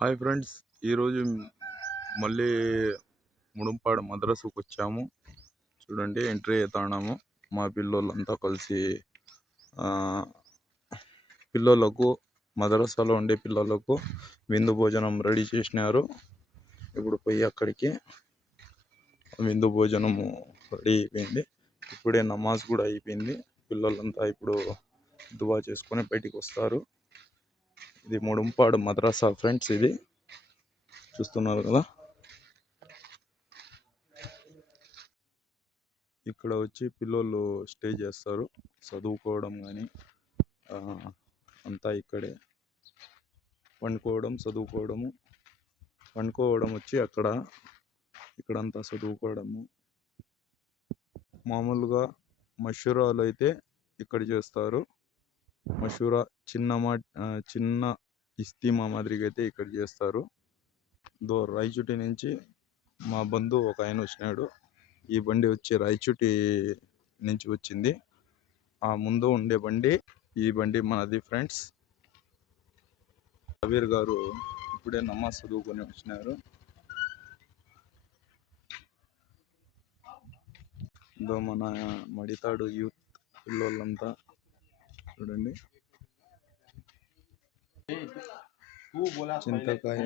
Hi friends, ఈరోజు మళ్ళీ ముడుంపాడు మద్రసాకు వచ్చాము. చూడండి, ఎంట్రీ అవుతున్నాము. మా పిల్లోళ్ళంతా కలిసి పిల్లలకు మద్రసాలో ఉండే పిల్లలకు విందు భోజనం రెడీ చేసినారు. ఇప్పుడు పోయి అక్కడికి విందు భోజనము రెడీ అయిపోయింది. ఇప్పుడే నమాజ్ కూడా అయిపోయింది. పిల్లలంతా ఇప్పుడు దువా చేసుకొని బయటికి వస్తారు. ఇది ముడుంపాడు మద్రసా ఫ్రెండ్స్. ఇది చూస్తున్నారు కదా. ఇక్కడ వచ్చి పిల్లోళ్ళు స్టే చేస్తారు, చదువుకోవడం కానీ అంతా ఇక్కడే. పండుకోవడం వచ్చి ఇక్కడంతా చదువుకోవడము. మామూలుగా మషూరాలు అయితే ఇక్కడ చేస్తారు. మషూరా చిన్న ఇస్తీమా మాదిరిగా అయితే ఇక్కడ చేస్తారు. రాయచోటి నుంచి మా బంధువు ఒక ఆయన వచ్చినాడు. ఈ బండి వచ్చి రాయచోటి నుంచి వచ్చింది. ఆ ముందు ఉండే బండి ఈ బండి మనది ఫ్రెండ్స్. కబీర్ గారు ఇప్పుడే నమాజ్ చదువుకొని వచ్చినారు. మన మడితాడు యూత్ పిల్లోళ్ళంతా చూడండి. చింతకాయ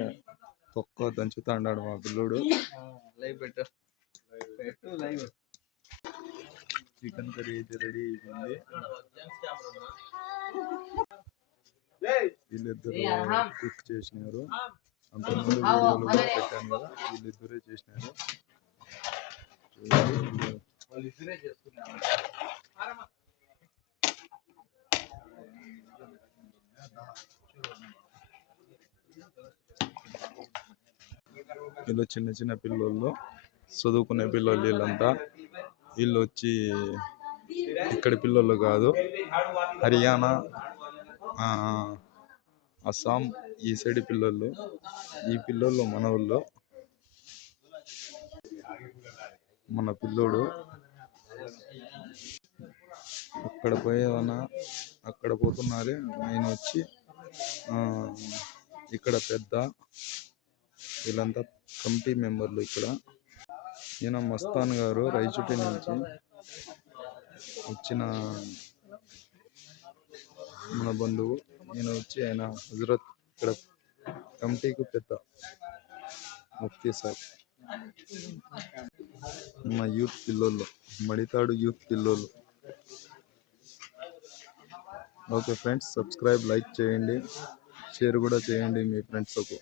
తొక్క దంచుతా అన్నాడు మా పిల్లోడు. చికెన్ కర్రీ అయితే రెడీ అయిపోయింది. వీళ్ళిద్దరు కుక్ చేసినారు. అంతకుముందు వీడియోలు కూడా పెట్టాను కదా, వీళ్ళిద్దరే చేసినారు. వీళ్ళు చిన్న చిన్న పిల్లోళ్ళు, చదువుకునే పిల్లోళ్ళు వీళ్ళంతా. వీళ్ళు వచ్చి ఇక్కడ పిల్లోళ్ళు కాదు, హర్యానా, అస్సాం ఈ సైడ్ పిల్లోళ్ళు. ఈ పిల్లోళ్ళు మన ఊళ్ళో. మన పిల్లోడు అక్కడ పోతున్నారు. ఆయన వచ్చి ఇక్కడ పెద్ద. వీళ్ళంతా కమిటీ మెంబర్లు. ఇక్కడ ఈయన మస్తాన్ గారు రాయచోటి నుంచి వచ్చిన మన బంధువు. ఈయన వచ్చి ఆయన హజరత్ ఇక్కడ కమిటీకి పెద్ద ముఫ్తీ సాబ్. మా యూత్ పిల్లోళ్ళు, మడితాడు యూత్ పిల్లోళ్ళు. ఓకే ఫ్రెండ్స్, సబ్స్క్రైబ్, లైక్ చేయండి, షేర్ కూడా చేయండి మీ ఫ్రెండ్స్కు.